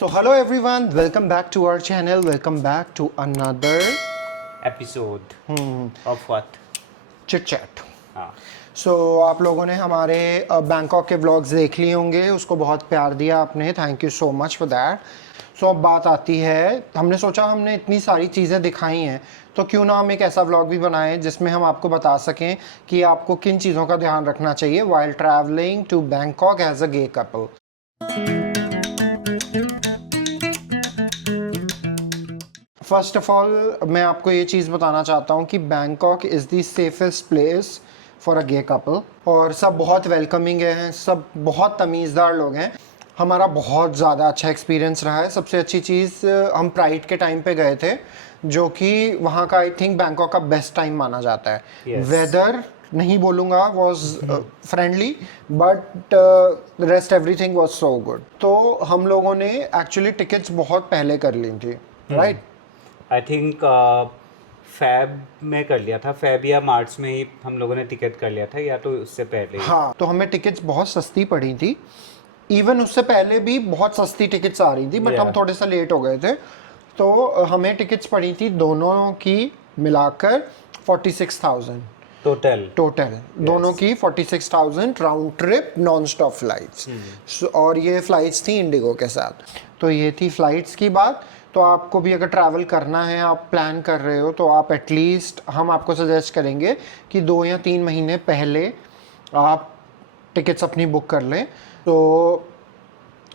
So hello everyone, welcome back to our channel, welcome back to another episode of what? chit chat. हाँ So आप लोगों ने हमारे Bangkok के vlogs देख लिए होंगे, उसको बहुत प्यार दिया आपने, thank you so much for that. So अब बात आती है, हमने सोचा हमने इतनी सारी चीज़ें दिखाई हैं तो क्यों ना हम एक ऐसा व्लॉग भी बनाएं जिसमें हम आपको बता सकें कि आपको किन चीज़ों का ध्यान रखना चाहिए while traveling to Bangkok as a gay couple. First of all मैं आपको ये चीज़ बताना चाहता हूँ कि Bangkok is the safest place for a gay couple. और सब बहुत वेलकमिंग हैं, सब बहुत तमीज़दार लोग हैं. हमारा बहुत ज़्यादा अच्छा एक्सपीरियंस रहा है. सबसे अच्छी चीज़, हम प्राइड के टाइम पे गए थे जो कि वहाँ का आई थिंक बैंकॉक का बेस्ट टाइम माना जाता है. वेदर नहीं बोलूँगा was friendly but rest everything was so good. तो हम लोगों ने एक्चुअली टिकट्स बहुत पहले कर ली थी, राइट? आई थिंक फैब में कर लिया था, फैब या मार्च में ही हम लोगों ने टिकट कर लिया था, या तो उससे पहले ही. हाँ, तो हमें टिकट्स बहुत सस्ती पड़ी थी. इवन उससे पहले भी बहुत सस्ती टिकट्स आ रही थी बट हम थोड़े से लेट हो गए थे. तो हमें टिकट्स पड़ी थी दोनों की मिलाकर 46,000 टोटल. दोनों की 46,000 round trip non stop flights. और ये फ्लाइट्स थी इंडिगो के साथ. तो ये थी फ्लाइट्स की बात. तो आपको भी अगर ट्रैवल करना है, आप प्लान कर रहे हो, तो आप एटलीस्ट, हम आपको सजेस्ट करेंगे कि 2 या 3 महीने पहले आप टिकट्स अपनी बुक कर लें. तो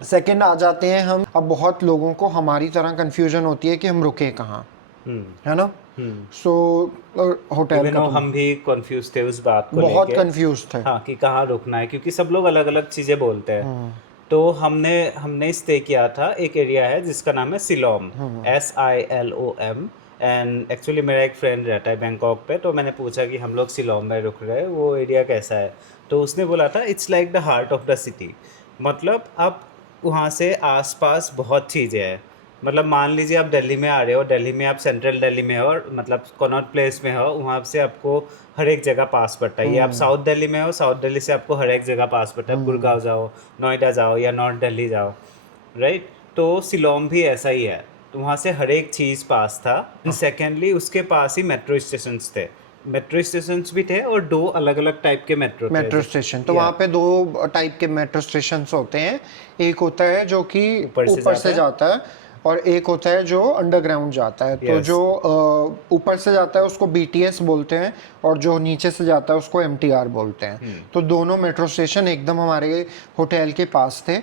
सेकंड आ जाते हैं हम. अब बहुत लोगों को हमारी तरह कंफ्यूजन होती है कि हम रुके कहाँ, है ना? सो होटल का हम भी कंफ्यूज थे उस बात को बहुत लेके. कंफ्यूज थे. हाँ, कि कहाँ रुकना है, क्योंकि सब लोग अलग अलग चीज़ें बोलते हैं. तो हमने स्टे किया था, एक एरिया है जिसका नाम है सिलोम, SILOM. एंड एक्चुअली मेरा एक फ्रेंड रहता है बैंकॉक पे, तो मैंने पूछा कि हम लोग सिलोम में रुक रहे हैं, वो एरिया कैसा है. तो उसने बोला था it's like the heart of the city. मतलब आप वहाँ से आसपास बहुत चीज़ें हैं. मतलब मान लीजिए आप दिल्ली में आ रहे हो, दिल्ली में आप सेंट्रल दिल्ली में हो, मतलब कनॉट प्लेस में हो, वहाँ से आपको हर एक जगह पास पड़ता है. ये आप साउथ दिल्ली में हो, साउथ दिल्ली से आपको हर एक जगह पास पड़ता है. गुड़गांव जाओ, नोएडा जाओ या नॉर्थ दिल्ली जाओ, राइट? तो सिलोम भी ऐसा ही है. तो वहाँ से हर एक चीज़ पास था. सेकेंडली उसके पास ही मेट्रो स्टेशन थे. मेट्रो स्टेशन भी थे और 2 अलग अलग टाइप के मेट्रो स्टेशन. तो वहाँ पे 2 टाइप के मेट्रो स्टेशन होते हैं. एक होता है जो कि ऊपर से जाता है और एक होता है जो अंडरग्राउंड जाता है. तो जो ऊपर से जाता है उसको BTS बोलते हैं और जो नीचे से जाता है उसको MTR बोलते हैं. तो दोनों मेट्रो स्टेशन एकदम हमारे होटल के पास थे.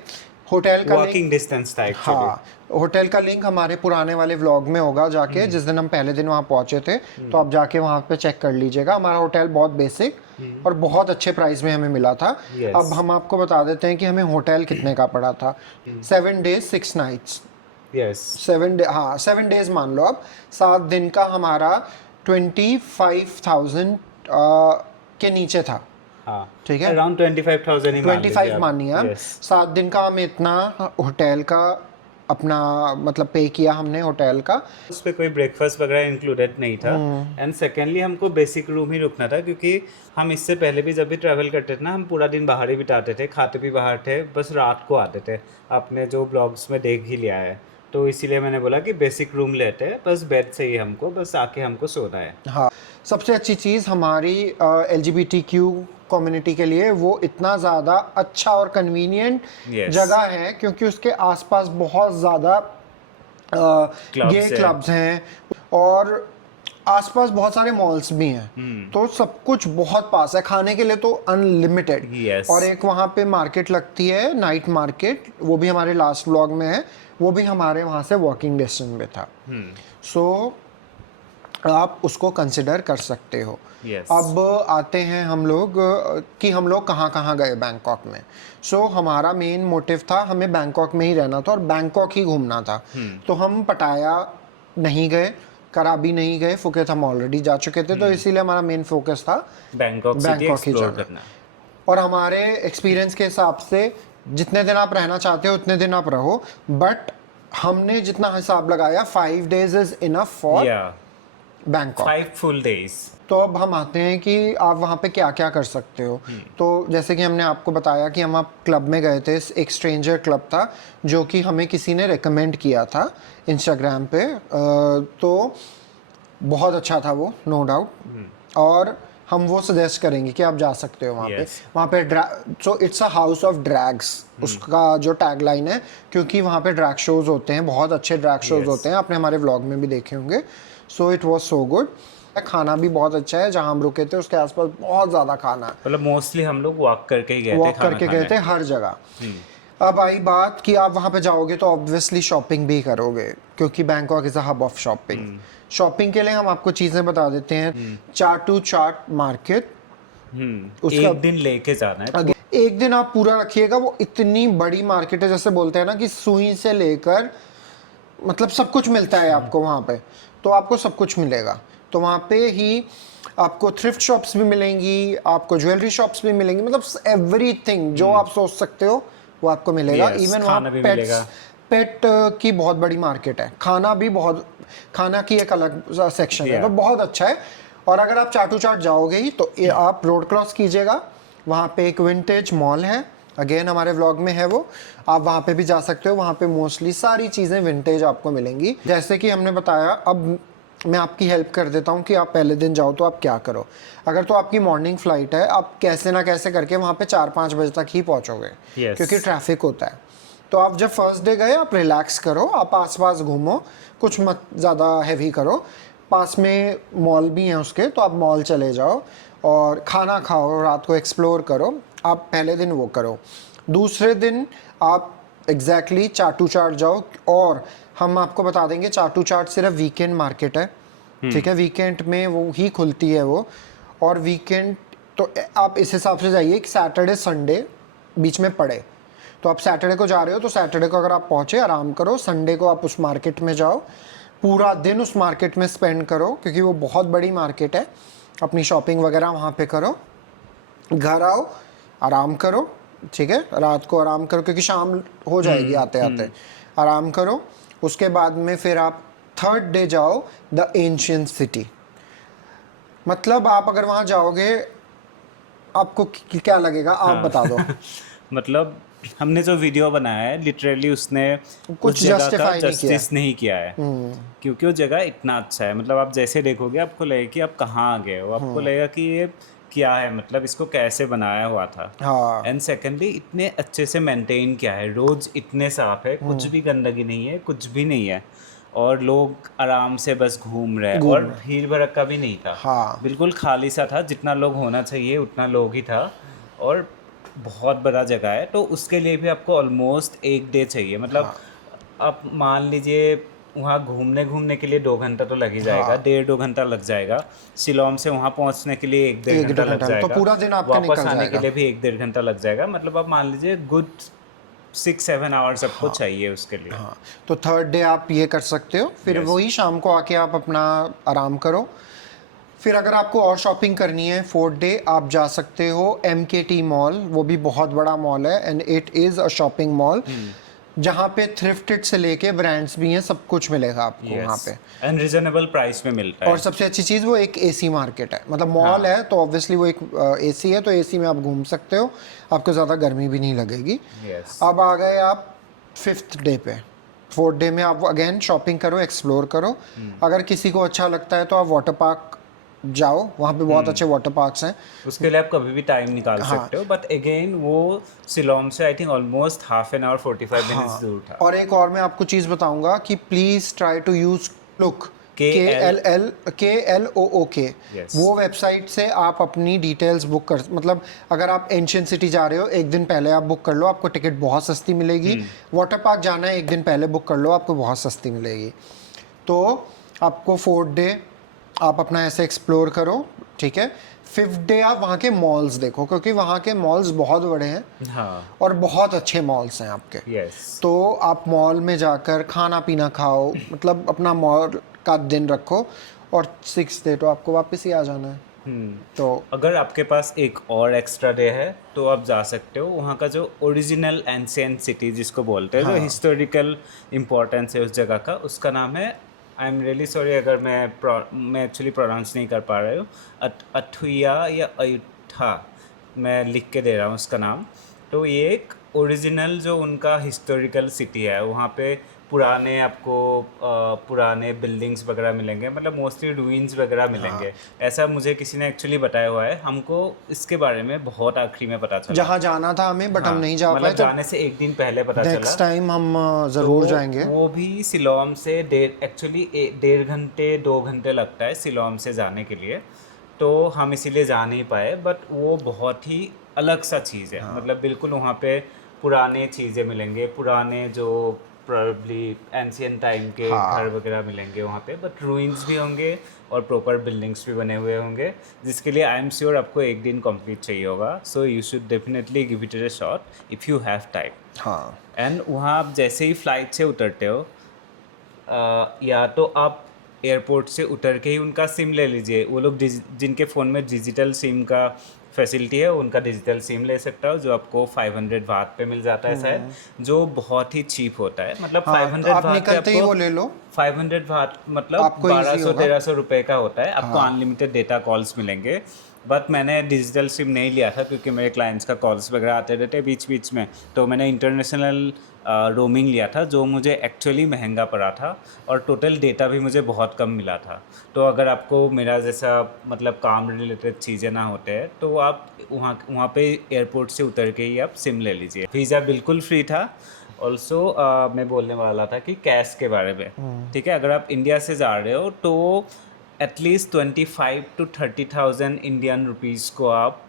होटल का वॉकिंग डिस्टेंस था एक्चुअली. हाँ, होटल का लिंक हमारे पुराने वाले व्लॉग में होगा जाके, जिस दिन हम पहले दिन वहाँ पहुँचे थे. तो आप जाके वहाँ पे चेक कर लीजिएगा. हमारा होटल बहुत बेसिक और बहुत अच्छे प्राइस में हमें मिला था. अब हम आपको बता देते हैं कि हमें होटल कितने का पड़ा था. 7 days 6 nights. 7 days मान लो आप. 7 दिन का हमारा 25,000 के नीचे था. हाँ, ठीक है, अराउंड 25,000 ही 25 मानिए आप. 7 दिन का हमें इतना होटल का अपना मतलब पे किया हमने होटल का. उस पर कोई ब्रेकफास्ट वगैरह इंक्लूडेड नहीं था. एंड सेकेंडली हमको बेसिक रूम ही रुकना था, क्योंकि हम इससे पहले भी जब भी ट्रैवल करते थे ना, हम पूरा दिन बाहर ही बिताते थे, खाते भी बाहर थे, बस रात को आते थे. आपने जो ब्लॉग्स में देख ही लिया है. तो इसीलिए मैंने बोला कि बेसिक रूम लेते हैं, बस बेड से ही हमको बस आके हमको सोना है. हाँ, सबसे अच्छी चीज़ हमारी LGBTQ कम्युनिटी के लिए वो इतना ज़्यादा अच्छा और कन्वीनियंट जगह है, क्योंकि उसके आसपास बहुत ज़्यादा गे क्लब्स हैं और आसपास बहुत सारे मॉल्स भी हैं. तो सब कुछ बहुत पास है. खाने के लिए तो अनलिमिटेड. और एक वहाँ पे मार्केट लगती है, नाइट मार्केट, वो भी हमारे लास्ट व्लॉग में है. वो भी हमारे वहाँ से वॉकिंग डिस्टेंस में था. सो आप उसको कंसिडर कर सकते हो. अब आते हैं हम लोग कि हम लोग कहाँ कहाँ गए बैंकॉक में. सो हमारा मेन मोटिव था, हमें बैंकॉक में ही रहना था और बैंकॉक ही घूमना था. तो हम पटाया नहीं गए, कराबी नहीं गए, फुकेत हम ऑलरेडी जा चुके थे. तो इसीलिए हमारा मेन फोकस था बैंकॉक ही जाना. और हमारे एक्सपीरियंस के हिसाब से जितने दिन आप रहना चाहते हो उतने दिन आप रहो, बट हमने जितना हिसाब लगाया 5 days is enough for Bangkok. 5 full days. तो अब हम आते हैं कि आप वहाँ पे क्या क्या कर सकते हो। तो जैसे कि हमने आपको बताया कि हम आप क्लब में गए थे, एक स्ट्रेंजर क्लब था जो कि हमें किसी ने रेकमेंड किया था इंस्टाग्राम पे। तो बहुत अच्छा था वो, नो डाउट, और हम वो सजेस्ट करेंगे कि आप जा सकते हो वहाँ पे। वहाँ पे so it's a house of drags, उसका जो टैग लाइन है, क्योंकि वहाँ पे ड्रैग शोज होते हैं, बहुत अच्छे ड्रैग शोज होते हैं, आपने हमारे व्लॉग में भी देखे होंगे। So it was so good. खाना भी बहुत अच्छा है, जहाँ हम रुके थे उसके आसपास बहुत ज़्यादा खाना है, मतलब मोस्टली हम लोग वॉक करके ही गए थे, वॉक करके गए थे हर जगह। अब आई बात कि आप वहाँ पे जाओगे तो ऑब्वियसली शॉपिंग भी करोगे, क्योंकि Bangkok is a hub of shopping. Shopping के लिए हम आपको चीज़ें बता देते हैं। चाटू चाट मार्केट, उसका एक दिन लेके जाना है। एक दिन आप पूरा रखिएगा। वो इतनी बड़ी मार्केट है, जैसे बोलते हैं ना कि सुई से लेकर मतलब सब कुछ मिलता है आपको वहाँ पे, तो आपको सब कुछ मिलेगा। तो वहाँ पे ही आपको थ्रिफ्ट शॉप्स भी मिलेंगी, आपको ज्वेलरी शॉप्स भी मिलेंगी, मतलब एवरीथिंग जो आप सोच सकते हो वो आपको मिलेगा। इवन वहाँ पेट की बहुत बड़ी मार्केट है, खाना भी बहुत, खाना की एक अलग सेक्शन है, तो बहुत अच्छा है। और अगर आप चाटू चाट जाओगे ही तो आप रोड क्रॉस कीजिएगा, वहाँ पे एक विंटेज मॉल है, अगेन हमारे व्लॉग में है वो, आप वहाँ पे भी जा सकते हो। वहाँ पे मोस्टली सारी चीज़ें विंटेज आपको मिलेंगी। जैसे कि हमने बताया, अब मैं आपकी हेल्प कर देता हूँ कि आप पहले दिन जाओ तो आप क्या करो। अगर तो आपकी मॉर्निंग फ्लाइट है, आप कैसे ना कैसे करके वहाँ पे 4-5 बजे तक ही पहुँचोगे, क्योंकि ट्रैफिक होता है। तो आप जब फर्स्ट डे गए, आप रिलैक्स करो, आप आसपास घूमो, कुछ मत ज़्यादा हैवी करो। पास में मॉल भी हैं उसके, तो आप मॉल चले जाओ और खाना खाओ, रात को एक्सप्लोर करो। आप पहले दिन वो करो। दूसरे दिन आप एग्जैक्टली चाटू चाट जाओ, और हम आपको बता देंगे चाटू चाट सिर्फ वीकेंड मार्केट है, ठीक है, वीकेंड में वो ही खुलती है वो। और वीकेंड तो आप इस हिसाब से जाइए कि सैटरडे संडे बीच में पड़े, तो आप सैटरडे को जा रहे हो तो सैटरडे को अगर आप पहुँचे, आराम करो, संडे को आप उस मार्केट में जाओ, पूरा दिन उस मार्केट में स्पेंड करो, क्योंकि वो बहुत बड़ी मार्केट है। अपनी शॉपिंग वगैरह वहाँ पे करो, घर आओ, आराम करो, ठीक है, रात को आराम करो, क्योंकि शाम हो जाएगी आते आते, आराम करो। उसके बाद में फिर आप थर्ड डे जाओ द एंशिएंट सिटी। मतलब आप अगर वहाँ जाओगे, आपको क्या लगेगा, आप बता दो। मतलब हमने जो वीडियो बनाया है, लिटरली उसने कुछ उस जगह का जस्टिफाई जस्टिस नहीं किया है, क्योंकि वो जगह इतना अच्छा है। मतलब आप जैसे देखोगे आपको लगेगा कि आप कहाँ आ गए हो, आपको लगेगा कि ये क्या है, मतलब इसको कैसे बनाया हुआ था। हाँ, एंड सेकेंडली इतने अच्छे से मेंटेन किया है, रोज इतने साफ है, कुछ भी गंदगी नहीं है, कुछ भी नहीं है, और लोग आराम से बस घूम रहे हैं, और भीड़ भड़का भी नहीं था। हाँ, बिल्कुल खाली सा था, जितना लोग होना चाहिए उतना लोग ही था, और बहुत बड़ा जगह है। तो उसके लिए भी आपको ऑलमोस्ट एक डे चाहिए। मतलब आप मान लीजिए वहाँ घूमने के लिए 2 घंटा तो लग ही जाएगा, 1.5-2 घंटा लग जाएगा। शिलोंग से वहाँ पहुँचने के लिए 1-1.5 घंटा लग जाएगा, तो पूरा दिन आपका वापस निकल आने जाएगा। के लिए भी 1-1.5 घंटा लग जाएगा। मतलब आप मान लीजिए गुड 6-7 आवर्स आपको चाहिए उसके लिए। हाँ, तो थर्ड डे आप ये कर सकते हो। फिर वही शाम को आके आप अपना आराम करो। फिर अगर आपको और शॉपिंग करनी है, फोर्थ डे आप जा सकते हो MKT मॉल, वो भी बहुत बड़ा मॉल है, and it is a shopping mall, जहाँ पे थ्रिफ्टेड से लेके ब्रांड्स भी हैं, सब कुछ मिलेगा आपको वहाँ पे, एंड रिजनेबल प्राइस में मिलता है। और सबसे अच्छी चीज़ वो एक AC मार्केट है, मतलब मॉल है तो ऑब्वियसली वो एक AC है, तो AC में आप घूम सकते हो, आपको ज़्यादा गर्मी भी नहीं लगेगी। अब आ गए आप फिफ्थ डे पे। फोर्थ डे में आप अगेन शॉपिंग करो, एक्सप्लोर करो। अगर किसी को अच्छा लगता है तो आप वाटर पार्क जाओ, वहाँ पे बहुत अच्छे वाटर पार्क्स हैं, उसके लिए आप कभी भी टाइम निकाल सकते हो। बट अगेन वो शिलोंग से I think almost half an hour 45 minutes दूर था। और एक और मैं आपको चीज़ बताऊंगा कि please try to use Klook, KLOOK। वो वेबसाइट से आप अपनी डिटेल्स बुक कर, मतलब अगर आप एंशिएंट सिटी जा रहे हो, एक दिन पहले आप बुक कर लो, आपको टिकट बहुत सस्ती मिलेगी। वाटर पार्क जाना है, एक दिन पहले बुक कर लो, आपको बहुत सस्ती मिलेगी। तो आपको फोर्थ डे आप अपना ऐसे एक्सप्लोर करो, ठीक है। फिफ्थ डे आप वहाँ के मॉल्स देखो, क्योंकि वहाँ के मॉल्स बहुत बड़े हैं, और बहुत अच्छे मॉल्स हैं आपके। तो आप मॉल में जाकर खाना पीना खाओ, मतलब अपना मॉल का दिन रखो, और 6th डे तो आपको वापस ही आ जाना है। तो अगर आपके पास एक और एक्स्ट्रा डे है तो आप जा सकते हो वहाँ का जो ओरिजिनल एंशिएंट सिटी जिसको बोलते हैं, जो हिस्टोरिकल इम्पोर्टेंस है उस जगह का, उसका नाम है आई एम रियली सॉरी अगर मैं एक्चुअली प्रोनाउंस नहीं कर पा रहा हूँ। अठुया या अयुठा, मैं लिख के दे रहा हूँ उसका नाम। तो ये एक ओरिजिनल जो उनका हिस्टोरिकल सिटी है, वहाँ पे पुराने आपको पुराने बिल्डिंग्स वगैरह मिलेंगे, मतलब मोस्टली रूइंस वगैरह मिलेंगे। ऐसा मुझे किसी ने एक्चुअली बताया हुआ है, हमको इसके बारे में बहुत आखिरी में पता चला। जहाँ जाना था हमें बट हम नहीं जा मतलब पाए, तो जाने से एक दिन पहले पता चला। नेक्स्ट टाइम हम ज़रूर जाएंगे। वो भी सिलोम से एक्चुअली 1.5 घंटे 2 घंटे लगता है सिलोम से जाने के लिए, तो हम इसीलिए जा नहीं पाए। बट वो बहुत ही अलग सा चीज़ है, मतलब बिल्कुल वहाँ पे पुराने चीज़ें मिलेंगे, पुराने जो प्रोबेबली एंशियंट टाइम के घर वगैरह मिलेंगे वहाँ पे, बट रूइंस भी होंगे और प्रॉपर बिल्डिंग्स भी बने हुए होंगे, जिसके लिए आई एम श्योर आपको एक दिन कंप्लीट चाहिए होगा। So you should definitely give it a shot if you have time. हाँ, एंड वहाँ आप जैसे ही फ्लाइट से उतरते हो, या तो आप एयरपोर्ट से उतर के ही उनका सिम ले लीजिए। वो लोग जिनके फ़ोन में डिजिटल सिम का फैसिलिटी है, उनका डिजिटल सिम ले सकता हो, जो आपको 500 वाट पे मिल जाता है शायद, जो बहुत ही चीप होता है। मतलब 500 तो आप वाट पे निकलते ही वो ले लो। 500 वाट मतलब आपको easy 1200-1300 रुपये का होता है। आपको अनलिमिटेड डेटा कॉल्स मिलेंगे। बट मैंने डिजिटल सिम नहीं लिया था क्योंकि मेरे क्लाइंट्स का कॉल्स वगैरह आते रहते बीच बीच में, तो मैंने इंटरनेशनल रोमिंग लिया था, जो मुझे एक्चुअली महंगा पड़ा था और टोटल डेटा भी मुझे बहुत कम मिला था। तो अगर आपको मेरा जैसा मतलब काम रिलेटेड चीज़ें ना होते हैं, तो आप वहाँ पे एयरपोर्ट से उतर के ही आप सिम ले लीजिए। वीज़ा बिल्कुल फ्री था। ऑल्सो मैं बोलने वाला था कि कैश के बारे में, ठीक है। अगर आप इंडिया से जा रहे हो तो एटलीस्ट 25 to 30,000 इंडियन रुपीज़ को आप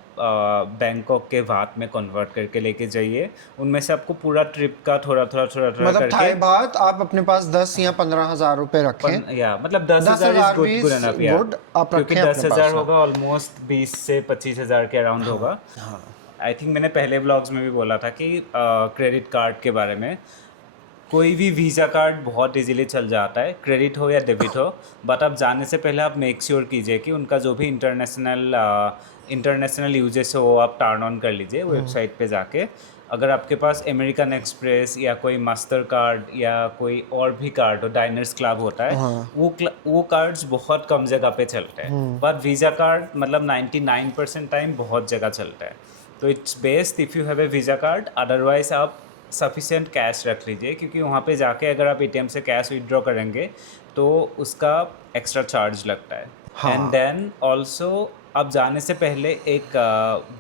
बैंकॉक के वाट में कन्वर्ट करके लेके जाइए। उनमें से आपको पूरा ट्रिप का थोड़ा मतलब करके थाई बात आप अपने पास 10 या 15,000 रुपए रखें। या मतलब 10,000 इज गुड गुड एनफ या, गुड आप क्योंकि रखें अपने 10,000 पास। होगा ऑलमोस्ट 20 से 25,000 के अराउंड होगा। आई थिंक मैंने पहले ब्लॉग्स में भी बोला था कि क्रेडिट कार्ड के बारे में, कोई भी वीज़ा कार्ड बहुत इजीली चल जाता है, क्रेडिट हो या डेबिट हो। बट आप जाने से पहले आप मेक श्योर कीजिए कि उनका जो भी इंटरनेशनल यूजेस हो वो आप टर्न ऑन कर लीजिए वेबसाइट पे जाके। अगर आपके पास अमेरिकन एक्सप्रेस या कोई मास्टर कार्ड या कोई और भी कार्ड हो, डाइनर्स क्लब होता है, वो कार्ड्स बहुत कम जगह पे चलते हैं। बट वीज़ा कार्ड मतलब 99% टाइम बहुत जगह चलता है। तो it's best if you have a visa card. Otherwise आप सफिशिएंट कैश रख लीजिए, क्योंकि वहाँ पे जाके अगर आप एटीएम से कैश विड्रॉ करेंगे तो उसका एक्स्ट्रा चार्ज लगता है। एंड देन ऑल्सो आप जाने से पहले एक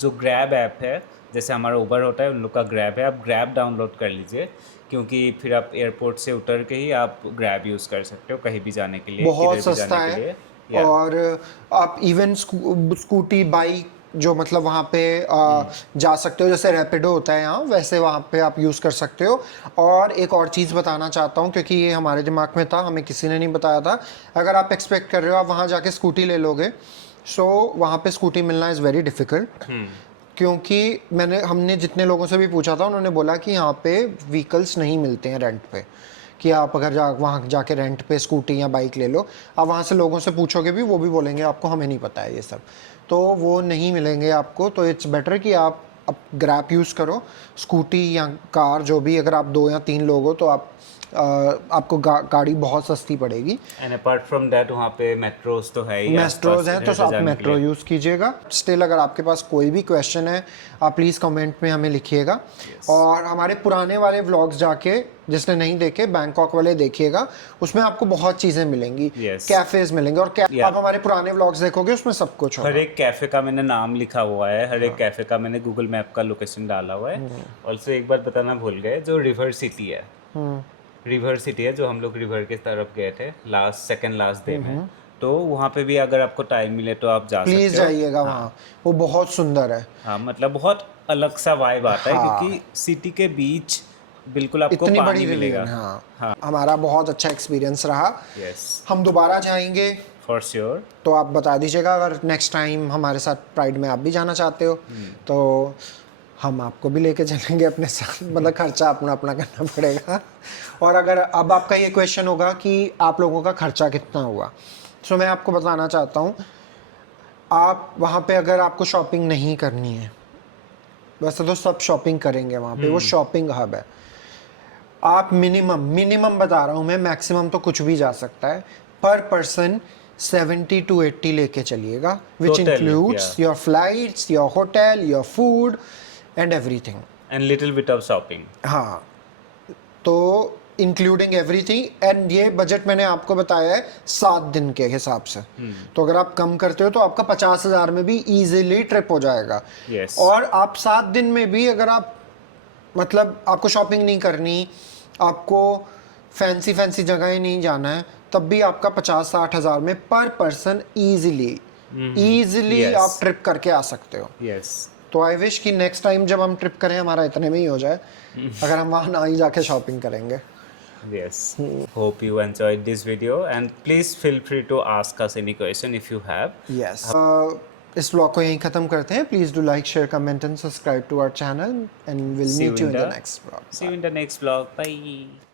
जो ग्रैब ऐप है, जैसे हमारा उबर होता है उन लोग का ग्रैब है, आप ग्रैब डाउनलोड कर लीजिए, क्योंकि फिर आप एयरपोर्ट से उतर के ही आप ग्रैब यूज़ कर सकते हो कहीं भी जाने के लिए, बहुत किधर भी सस्ता जाने के है। लिए। और आप इवन स्कूटी बाइक जो मतलब वहाँ पे जा सकते हो, जैसे रैपिडो होता है यहाँ, वैसे वहाँ पे आप यूज़ कर सकते हो। और एक और चीज़ बताना चाहता हूँ, क्योंकि ये हमारे दिमाग में था, हमें किसी ने नहीं बताया था। अगर आप एक्सपेक्ट कर रहे हो आप वहाँ जाके स्कूटी ले लोगे, सो वहाँ पे स्कूटी मिलना इज़ वेरी डिफ़िकल्ट। क्योंकि हमने जितने लोगों से भी पूछा था, उन्होंने बोला कि यहाँ पे व्हीकल्स नहीं मिलते हैं रेंट पे, कि आप अगर वहाँ जाके रेंट पे स्कूटी या बाइक ले लो। आप वहाँ से लोगों से पूछोगे भी, वो भी बोलेंगे आपको हमें नहीं पता है ये सब, तो वो नहीं मिलेंगे आपको। तो इट्स बेटर कि आप ग्रैब यूज़ करो, स्कूटी या कार जो भी। अगर आप 2 या 3 लोग हो तो आपको गाड़ी बहुत सस्ती पड़ेगी। एंड अपार्ट फ्रॉम दैट वहाँ पे मेट्रोज तो है ही, मेट्रोज हैं, तो आप मेट्रो यूज़ कीजिएगा। स्टिल अगर आपके पास कोई भी क्वेश्चन है आप प्लीज़ कमेंट में हमें लिखिएगा। और हमारे पुराने वाले व्लॉग्स जाके, जिसने नहीं देखे, बैंकॉक वाले देखिएगा, उसमें आपको बहुत चीज़ें मिलेंगी, कैफेज मिलेंगे। और आप हमारे पुराने व्लॉग्स देखोगे, उसमें सब कुछ होगा। हर एक कैफ़े का मैंने नाम लिखा हुआ है, हर एक कैफ़े का मैंने गूगल मैप का लोकेशन डाला हुआ है। ऑल्सो एक बात बताना भूल गए, जो रिवर सिटी है, रिवर सिटी है जो हम लोग रिवर के तरफ गए थे सेकंड लास्ट डे में, तो वहाँ पे भी अगर आपको टाइम मिले तो आप जा सकते हो, प्लीज़ जाइएगा वहाँ, वो बहुत सुंदर है। हाँ, मतलब बहुत अलग सा वाइब आता है, क्योंकि सिटी के बीच बिल्कुल आपको इतनी पानी बड़ी मिलेगा। हाँ, हमारा बहुत अच्छा एक्सपीरियंस रहा। हम दोबारा जाएंगे फॉर श्योर। तो आप बता दीजिएगा, अगर नेक्स्ट टाइम हमारे साथ प्राइड में आप भी जाना चाहते हो तो हम आपको भी लेके चलेंगे अपने साथ। मतलब खर्चा अपना अपना करना पड़ेगा। और अगर अब आपका ये क्वेश्चन होगा कि आप लोगों का खर्चा कितना हुआ, तो मैं आपको बताना चाहता हूँ, आप वहाँ पे अगर आपको शॉपिंग नहीं करनी है, वैसे तो सब शॉपिंग करेंगे वहाँ पे, वो शॉपिंग हब है, आप मिनिमम बता रहा हूँ मैं, मैक्सिमम तो कुछ भी जा सकता है, पर पर्सन 70 to 80 लेके चलिएगा, विच Total, includes your flights, your hotel, your food and everything. And little bit of shopping. हाँ, तो इंक्लूडिंग एवरीथिंग, एंड ये बजट मैंने आपको बताया है 7 दिन के हिसाब से। तो अगर आप कम करते हो तो आपका 50,000 में भी इजीली ट्रिप हो जाएगा। Yes. और आप 7 दिन में भी अगर आप मतलब आपको शॉपिंग नहीं करनी, आपको फैंसी जगहें नहीं जाना है, तब भी आपका 50-60 हज़ार में पर पर्सन इजीली Yes. आप ट्रिप करके आ सकते हो। यस। तो आई विश कि नेक्स्ट टाइम जब हम ट्रिप करें हमारा इतने में ही हो जाए, अगर हम वहाँ ना ही जाके शॉपिंग करेंगे। Yes. Hope you enjoyed this video and please feel free to ask us any question if you have. Yes, इस ब्लॉग को यहीं ख़त्म करते हैं। Please do like, share, comment and subscribe to our channel and will meet you in the next blog. See you in the next vlog. Bye.